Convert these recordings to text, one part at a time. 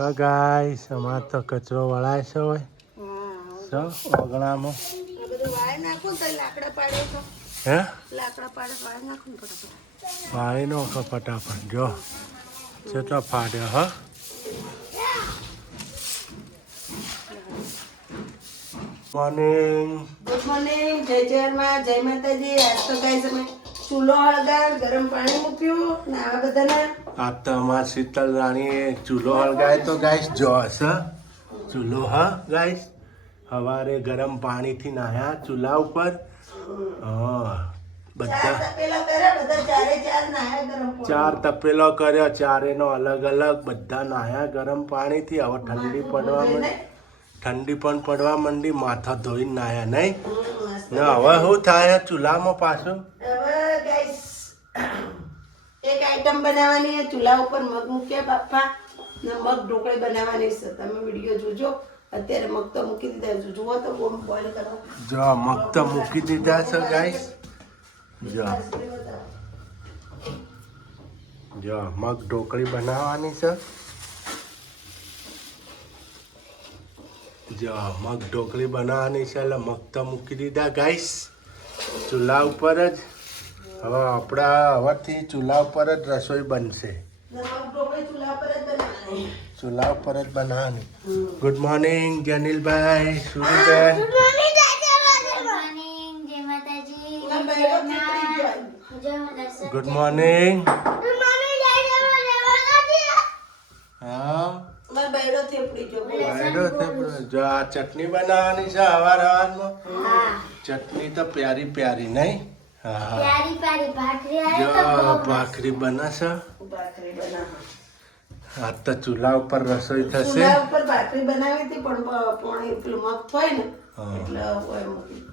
Guys અમાર તો કચરો વળાય છે હોય ઓગણામાં હે વાળી નો ફટાફટ જો ચેટલો ફાડ્યો હ મોર્નિંગ ગુડ મોર્નિંગ જય જયમાં જય માતાજી આજ તો ગાઈસ અમે ચૂલો હળગાર ગરમ પાણી મૂક્યું ને આવા બધાના આજ તો અમાર શીતલ રાણીએ ચૂલો હળગાય તો ગાઈસ જો હશે ચૂલો હા ગાઈસ સવારે ગરમ પાણીથી નાહ્યા ચૂલા ઉપર હા બધા ચાર તપેલો કર્યો ચારેનો અલગ અલગ બધા નાહ્યા ગરમ પાણીથી હવે ઠંડી પણ પડવા માંડી માથા ધોઈને નાહ્યા નહીં ને હવે શું થાય ચૂલામાં પાછું એક આઈટમ બનાવવાની છે ચૂલા ઉપર મગ મૂક્યા બાપા ને મગ ઢોકળી બનાવવાની છે તમે વિડીયો જોજો અત્યારે મગ તો મૂકી દીધા છે જુઓ તો બોઇલ કરો જો મગ તો મૂકી દીધા છે ગાઈસ જો મગ ઢોકળી બનાવવાની છે જો મગ ઢોકળી બનાવવાની છે એટલે મગ તો મૂકી દીધા ગાઈસ ચૂલા ઉપર જ હવે આપણા હવેથી ચૂલા ઉપર જ રસોઈ બનશે ચૂલા ઉપર જ બનાવવાની ગુડ મોર્નિંગ જનીલભાઈ સુરજબેન ગુડ મોર્નિંગ હા જો આ ચટણી બનાવવાની છે હવારમાં ચટણી તો પ્યારી પ્યારી નહીં ભાખરી બને છે આ તો ચૂલા ઉપર રસોઈ થશે ચૂલા ઉપર ભાખરી બનાવી હતી પણ પોણી પેલું મગ થાય ને એટલે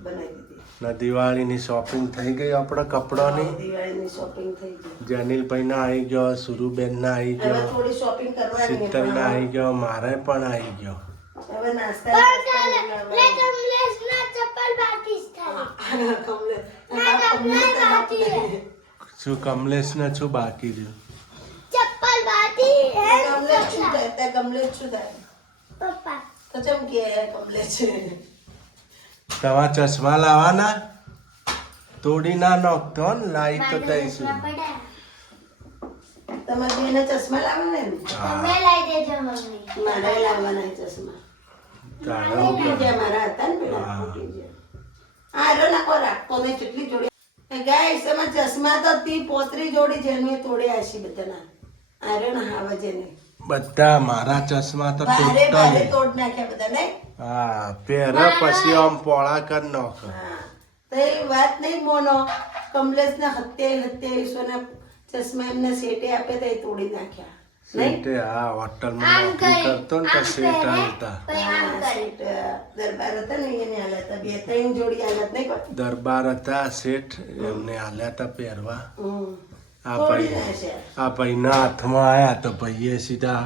બનાવી દીધી દિવાળીની શોપિંગ થઈ ગઈ આપણે કપડાની દિવાળીની શોપિંગ થઈ ગઈ જનીલભાઈ ના આવી ગયો સુરુબેન ના આવી ગયો થોડી શોપિંગ કરવાની શીતલ ના આવી ગયો મારે પણ આવી ગયો હવે નાસ્તા શું કમલેશ ને શું બાકી રહ્યું તમારા ચશ્મા લાવવાના તોડી ના નાખતો ને લાઈ તો દઈશું તમારે બેને ચશ્મા લાવવાના મારે લાવવાના ચશ્મા મારા હતા ને પેલા નાખો રાખતો નહીં કેટલી જોડી ગાઈસ એમાં ચશ્મા તો તી પોતરી જોડી જેને તોડ્યા છે બધાના આર્યન હાવા જેને બધા મારા ચશ્મા તો તોડ નાખ્યા બધા નહીં હા પહેરા પછી આમ પોળા કર નાખ તો એ વાત નહીં મોનો કમલેશ ના 2700 ના ચશ્મા એમને સેટે આપે તો એ તોડી નાખ્યા સેટે હા હોટલમાં નોકરી કરતો ને તો સેટ આવતા દરબાર હતા ને એને હાલ્યા હતા 2-3 જોડી હાલત નહીં દરબાર હતા શેઠ એમને હાલ્યા હતા પહેરવા આ ભાઈ ના હાથમાં આયા તો ભાઈએ સીધા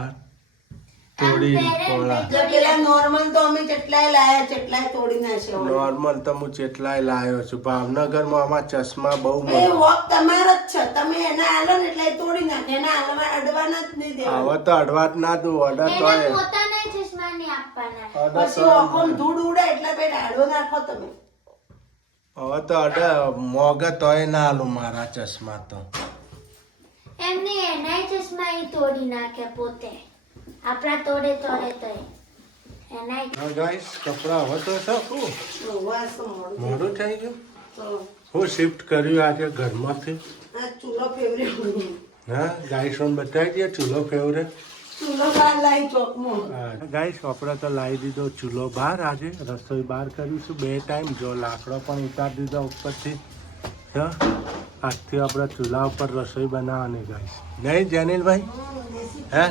તોડી પોળા પેલા નોર્મલ તો અમે કેટલાય લાયા કેટલાય તોડી નાખ્યા નોર્મલ તો હું કેટલાય લાયો છું ભાવનગરમાં આમાં ચશ્મા બહુ એ વોક તમારો જ છે તમે એને આલો ને એટલે તોડી નાખે એને આલવા અડવાના જ નહીં દેવા હવે તો અડવાત ના દઉં ઓર્ડર તો પોતાના ચશ્મા નહીં આપવાના પછી ઓકોમ ધૂળ ઉડે એટલે બે ડાળો નાખો તમે હવે તો અડે મોગે તોય ના આલું મારા ચશ્મા તો એમને એના ચશ્મા એ તોડી નાખે પોતે આપણા તોડે તો એના ગાઈસ કપડા હવે તો શું મોડું થઈ ગયું હું શિફ્ટ કર્યું આજે ઘરમાંથી આ ચૂલો ફેવરેટ હા ગાઈસ ઓન બતાવી દે ચૂલો ફેવરેટ ચૂલો બહાર લાવી ચોકમાં ગાઈસ આપણે તો લાવી દીધો ચૂલો બહાર આજે રસોઈ બહાર કરીશું 2 ટાઈમ જો લાકડો પણ ઉતારી દીધો ઉપરથી આજથી આપણે ચૂલા ઉપર રસોઈ બનાવવાની ગાઈસ નહીં જનીલભાઈ હે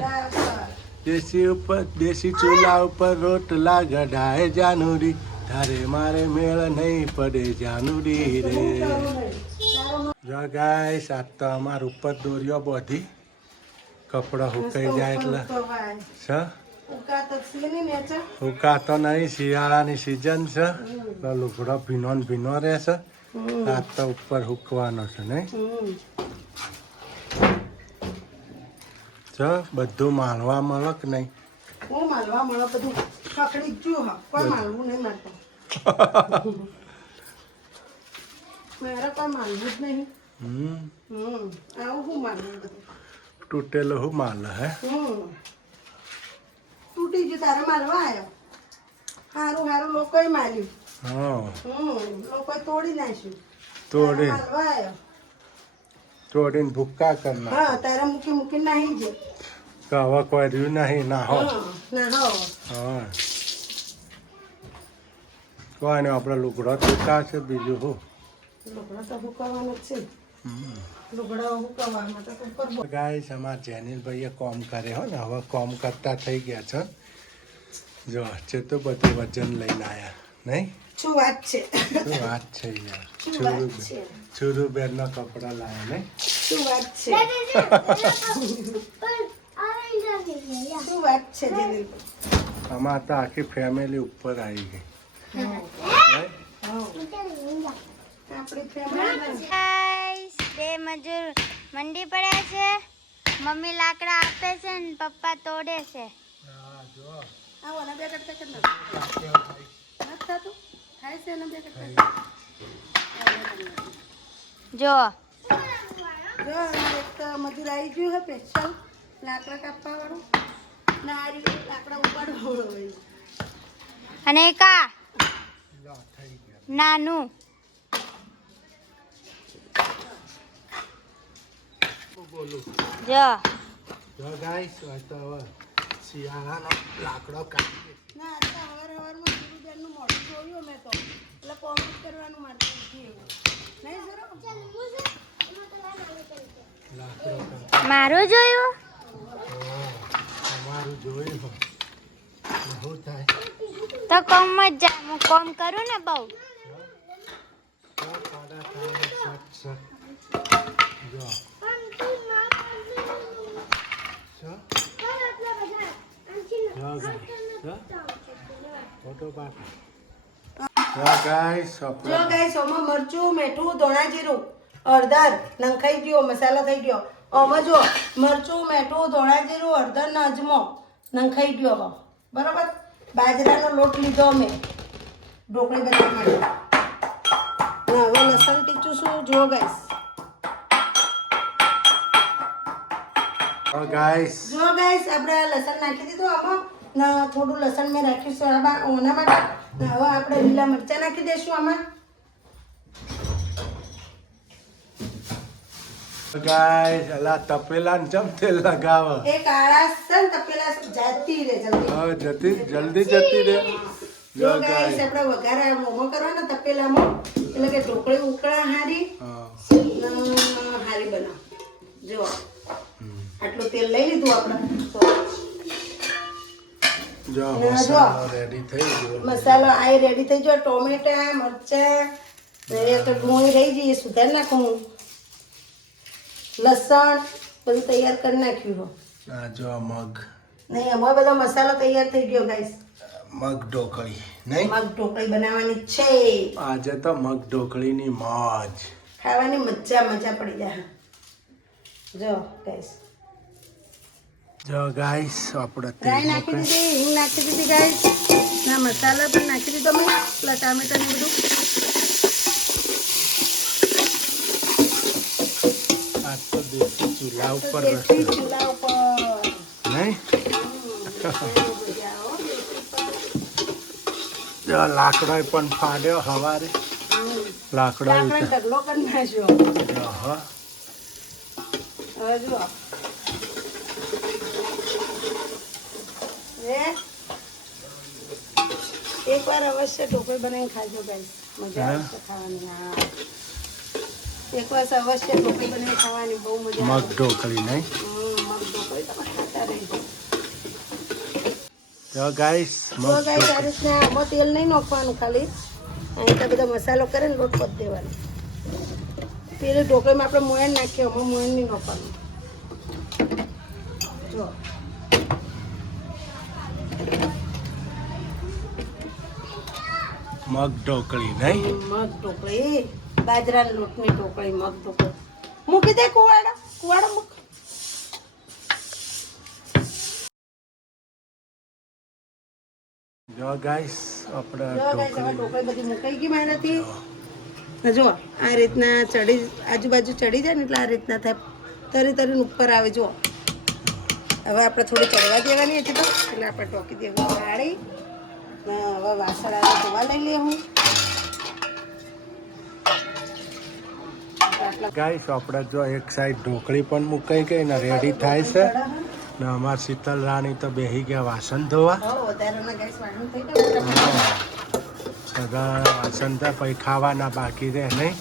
દેશી ચૂલા ઉપર રોટલા ગઢાય જાનુરી તારે મારે મેળ નહીં પડે જાનુરી રે જો ગાઈસ આજ તો અમાર ઉપર દોર્યો બધી કપડા સુકાઈ જાય એટલે સુકાતો નહીં શિયાળાની સિઝન છે લુગડો ભીનો ને ભીનો રહેશે આજ તો ઉપર સુકવાનો છે નહીં બધું માળવા મળે કે નહીં હું માલવા મળે બધું પકડી જ ગયું હા કોઈ માલવું નહીં મારતો મારે કોઈ માલવું જ નહીં આવું હું માલવું બધું તૂટેલો હું માલ હે તૂટી ગયું તારે માલવા આવ્યો સારું સારું લોકોએ માર્યું હા લોકોએ તોડી નાખ્યું તોડી માલવા આવ્યો તોડીને ભૂક્કા કરના હા તારે મૂકી મૂકી નાહી છે હવે કોઈ રહ્યું નહીં ના હો ના હો હા કોઈ નહીં આપણે લુગડો તૂટા છે બીજું હું લુગડા તો હુકવવાનું જ છે લુગડા હુકવવામાં તો ઉપર ગાઈસ અમારા જેનિલભાઈએ કોમ કરે હો ને હવે કોમ કરતા થઈ ગયા છે જો છે તો બધું વજન લઈને આવ્યા નહીં શું વાત છે શું વાત છે યાર છુરુબેનના કપડા લાવ્યા નહીં શું વાત છે શું વાત છે જેની અમારે તો આખી ફેમિલી ઉપર આવી ગઈ આપણી ફેમિલી ગાઈસ બે મજૂર મંડી પડ્યા છે મમ્મી લાકડા આપે છે ને પપ્પા તોડે છે આવો ને બે કરતા કેટલા નથી થતું થાય છે ને બે કરતા જો જો એક તો મજૂર આવી ગયું હે સ્પેશિયલ લાકડા કાપવા વાળું ને આ રીતે લાકડા ઉપાડવા હોય અને કા નાનું બોલું જો જો ગાઈસ તો હવે શિયાળાનો લાકડો કાઢીએ ના આ તો હવારમાં ગુરુબેનનું મોઢું જોયું મેં તો એટલે કોમેન્ટ કરવાનું મારે નથી એવું નહીં સર લાકડો મારું જોયું તમારું જોયું હો શું થાય તો કોમ જ જા હું કોમ કરું ને બહુ પાડા થાય સટ સટ જો જો ગાઈસ આમાં મરચું મીઠું ધોણા જીરું હળદર નંખાઈ ગયો મસાલો થઈ ગયો આમાં જો મરચું મીઠું ધોણા જીરું હળદર ને અજમો નંખાઈ ગયો બરાબર બાજરાનો લોટ લીધો અમે ઢોકળી બનાવવા માટે હવે લસણ ટીચું શું જો ગાઈસ જો ગાઈસ આપણે લસણ નાખી દીધું આમાં ને થોડું લસણ મેં રાખ્યું છે ઓના માટે ને હવે આપણે લીલા મરચાં નાખી દઈશું આમાં ગાઈસ અલા તપેલા ને ચમ તેલ લગાવ એ કાળા છે ને તપેલા જાતી રહે જલ્દી હા જલ્દી જતી રે જો ગાઈસ આપણે વઘારા મોમો કરવાના તપેલામાં એટલે કે ઢોકળી ઉકળા હારી હારી બનાવ જો આટલું તેલ લઈ લીધું આપણે જો મસાલો રેડી થઈ ગયો મસાલો આ રેડી થઈ ગયો ટોમેટા મરચાં એક ડુંગળી રહી જઈએ સુધાર નાખું લસણ બધું તૈયાર કરી નાખ્યું આ જો મગ નહીં અમારો બધો મસાલો તૈયાર થઈ ગયો ગાઈસ મગ ઢોકળી નહીં મગ ઢોકળી બનાવવાની છે આજે તો મગ ઢોકળીની મોજ ખાવાની મજા પડી જાય જો ગાઈસ જો ગાઈસ આપણે રાઈ નાખી દીધી હિંગ નાખી દીધી ગાઈસ ના મસાલા પણ નાખી દીધો મેં પેલા ટામેટા ને બધું આજ તો દેશી ચૂલા ઉપર દેશી ચૂલા ઉપર નહીં જો લાકડો પણ ફાડ્યો હવારે લાકડો ઢગલો કરી નાખ્યો હા હવે જુઓ એક વાર અવશ્ય ઢોકળી બનાવીને ખાજો ગાઈસ મજા આવશે ખાવાની હા એક વાર અવશ્ય ઢોકળી બનાવીને ખાવાની બહુ મજા મગ ઢોકળી નહીં મગ ઢોકળી તમે ખાતા રહીજો જો ગાઈસ જો ગાઈસ આ રીતના આમાં તેલ નહીં નાખવાનું ખાલી અહીં તો બધો મસાલો કરે ને લોટ પત દેવાનો પેલી ઢોકળીમાં આપણે મોયણ નાખીએ આમાં મોયણ નહીં નાખવાનું જો મગ ઢોકળી નહીં મગ ઢોકળી બાજરાના લોટની ઢોકળી મગ ઢોકળી મૂકી દે કુવાડો મૂક જો ગાઈસ આપણે જો ગાઈસ હવે ઢોકળી ઢોકળી બધી મુકાઈ ગઈ મારાથી ને જો આ રીતના ચડી આજુબાજુ ચડી જાય ને એટલે આ રીતના થાય તરી તરીને ઉપર આવે જો હવે આપણે થોડી ચડવા દેવાની હતી તો એટલે આપણે ટોકી દેવું ગાળી ને હવે વાસણ આવે ધોવા લઈ લઈએ હું ગાઈસ આપણે જો એક સાઈડ ઢોકળી પણ મુકાઈ ગઈ ને રેડી થાય છે ને અમાર શીતલ રાણી તો બેહી ગયા વાસણ ધોવા વધારાના ગેસ વાળું થઈ ગયા બધા વાસણ થાય પછી ખાવાના બાકી રહે નહીં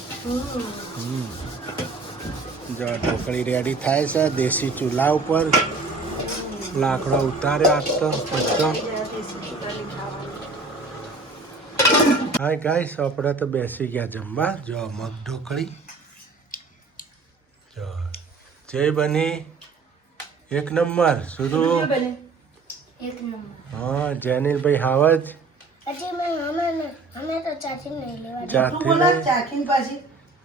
જો ઢોકળી રેડી થાય છે દેશી ચૂલા ઉપર લાકડો ઉતાર્યો આપતો બધો હાય ગાઈસ આપણે તો બેસી ગયા જમવા જો મગ ઢોકળી જો જય બની એક નંબર શુરુ એક નંબર હા જેનિલભાઈ હાવજ હજી અમે તો ચાખી નહીં લેવા ચાખીને ચાખીને પાછી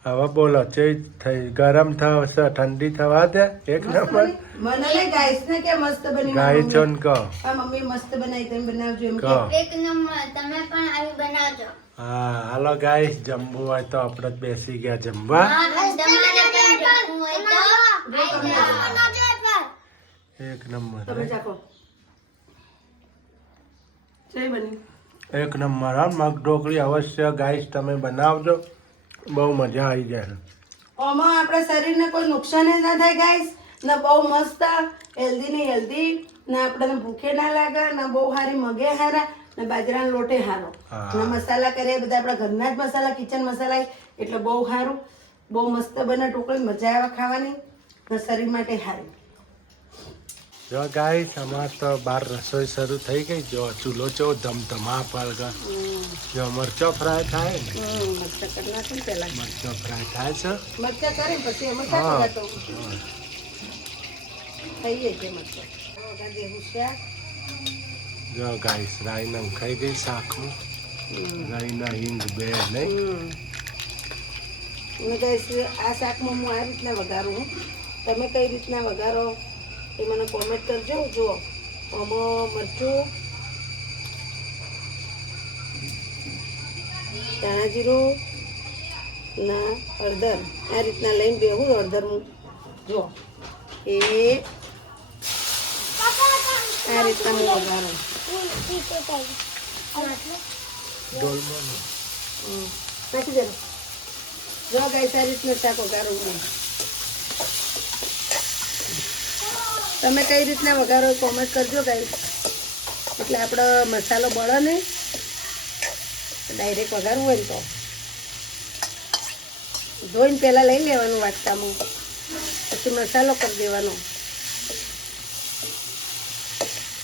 હવે બોલો ચે થઈ ગરમ થશે ઠંડી થવા દે એક નંબર મને ગાઈસ ને કે મસ્ત બની ગાય ચોન કહો આ મમ્મી મસ્ત બનાવી તમે બનાવજો એમ કહો એક નંબર તમે પણ આવી બનાવજો હા હાલો ગાઈસ જમવું હોય તો આપણે જ બેસી ગયા જમવા તમારે પણ જમવું હોય તો બનાવજો એક નંબર તમે ચાખો જય બની એક નંબર હા મગ ઢોકળી અવશ્ય ગાઈસ તમે બનાવજો બહુ મજા આવી જાય આમાં આપણા શરીરને કોઈ નુકસાન જ ના થાય ગાઈસ ને બહુ મસ્ત હેલ્ધી ને હેલ્ધી ને આપણને ભૂખે ના લાગે ને બહુ સારી મગે હારા ને બાજરાનો લોટે હારો હા. ને મસાલા કરીએ બધા આપણા ઘરના જ મસાલા કિચન મસાલા એટલે બહુ સારું બહુ મસ્ત બને ઢોકળી મજા આવે ખાવાની ને શરીર માટે સારી જો ગાઈસ અમાર તો બહાર રસોઈ શરૂ થઈ ગઈ જો ચૂલો ચો ધમધમા પડ જો મરચો ફ્રાય થાય ને મરચા કરી નાખું પેલા મરચો ફ્રાય થાય છે મરચા કરી પછી એમાં હા. શાક ખાઈએ છે મરચા દેવું શાક જો ગાઈસ રાઈ નંખાઈ ગઈ શાકમાં રાઈના હિંગ બે નહીં અને ગાઈસ આ શાકમાં હું આ રીતના વઘારું તમે કઈ રીતના વઘારો એ મને કોમેન્ટ કરજો જુઓ આમાં મરચું ધાણા જીરું ના હળદર આ રીતના લઈને બેહું હળદર હું જુઓ એ આ રીતના હું વઘારું ડોલમાં નાખી દેજો જો ગાઈસ આ રીતના શાક વઘારું હું તમે કઈ રીતના વઘારો કોમેન્ટ કરજો ગાઈસ એટલે આપણો મસાલો બળે નહીં ડાયરેક્ટ વઘારવું હોય ને તો ધોઈને પહેલાં લઈ લેવાનું વાટકામાં પછી મસાલો કરી દેવાનો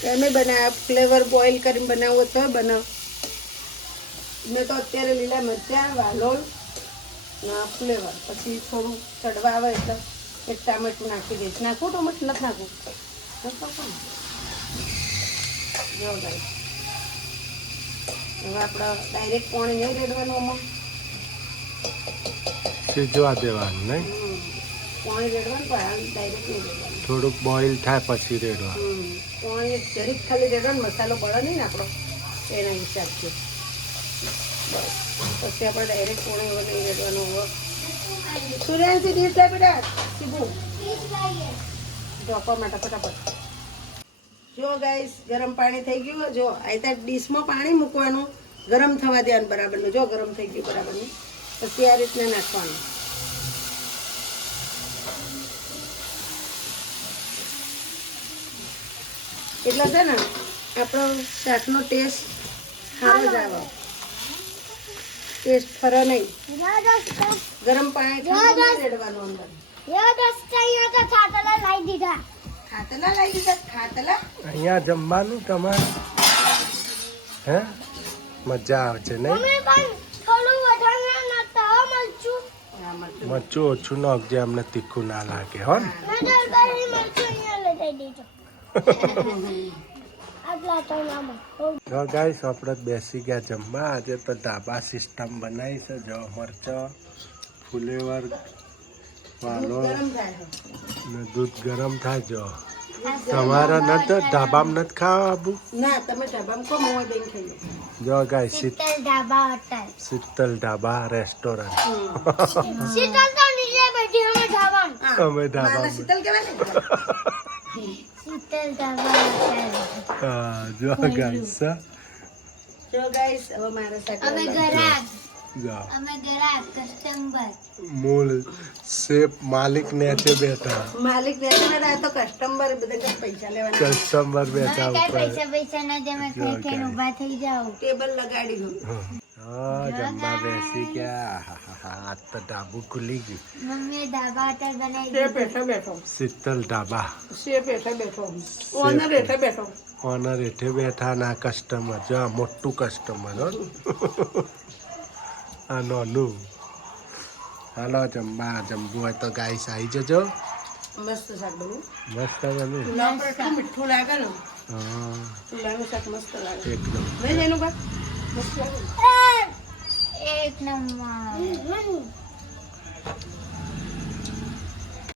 એમે બનાવ ફ્લેવર બોઇલ કરીને બનાવવો તો બનાવ મેં તો અત્યારે લીલા મરચાં વાલોળ ફ્લેવર પછી થોડું ચડવા આવે એટલે એક ટામેટું નાખી દઈશ નાખું ટમેટું નથી નાખું જો ગાઈસ હવે આપણે ડાયરેક્ટ પાણી નહીં રેડવાનું આમાં સીજવા દેવાનું નહીં પાણી રેડવાનું પણ ડાયરેક્ટ નહીં રેડવાનું થોડુંક બોઇલ થાય પછી રેડવા પાણી જરીક ખાલી રેડવાનું મસાલો પડે નહીં ને આપણો એના હિસાબથી બસ પછી આપણે ડાયરેક્ટ પાણી વગર નહીં રેડવાનું હવે સૂર્યાંશી ડીશ લાવી બેટા સીધું ઢોકવા માટે ફટાફટ જો ગાઈસ ગરમ પાણી થઈ ગયું જો આ ડીશમાં પાણી મૂકવાનું ગરમ થવા દેવાનું બરાબરનું જો ગરમ થઈ ગયું બરાબરનું પછી આ રીતના નાખવાનું એટલે છે ને આપણો શાકનો ટેસ્ટ સારો જ આવે ટેસ્ટ ફરે નહીં ગરમ પાણી રેડવાનું અંદર ખાતલા લાવી દીધા ખાતલા અહીંયા જમવાનું તમારે હે મજા આવે છે નહીં હા, મરચું. મરચું ઓછું નાખજે અમને તીખું ના લાગે હો ને જો ગાઈસ આપણે બેસી ગયા જમવા આજે તો ધાબા સિસ્ટમ બનાવી છે જો મરચો ફુલેવર વાલો ગરમ થાય છે. ને દૂધ ગરમ થાય જો તમારા નથી ધાબામાં નથી ખાવા આબુ ના તમે ઢાબામાં કો મોય બેન ખાઈ લો. જો ગાય શીતલ ઢાબા હોટલ. શીતલ ઢાબા રેસ્ટોરન્ટ શીતલ તો નીચે બેઠી અમે ઢાબા. હા, અમે ઢાબામાં. માને શીતલ કહેવાય ને. શીતલ ઢાબા હોટલ. હા જો ગાય જો ગાઈસ હવે મારા સાથે અમે ગ્રાહક. જાઓ અમે ગ્રાહક કસ્ટમર. મૂળ શેફ માલિક નેચે બેઠા માલિક રહેશે ને તો કસ્ટમર બધા પૈસા લેવાના. કસ્ટમર અમે બેઠા કઈ ઉપર પૈસા ના જમે ખાઈ ખાઈને ઊભા થઈ જાઓ. ટેબલ લગાડી દઉં. હા જમવા બેસી ગયા આજ તો ઢાબુ ખુલી ગયું મમ્મીએ ઢાબા હોટલ બનાવી તે બેઠો બેઠો શીતલ ઢાબા સે બેઠો બેઠો ઓનર બેઠો બેઠો ઓનર હેઠે બેઠા ના કસ્ટમર જો આ મોટું કસ્ટમર હો આ નાનું હાલો જમવા જમવું હોય તો ગાઈસ આવી જજો મસ્ત શાક બન્યું. મસ્ત બન્યું ચૂલા પર એટલું મીઠું લાગે ને. હા ચૂલાનું શાક મસ્ત લાગે. એકદમ નહીં એનું બા મસ્ત લાગે ને. એક નંબર.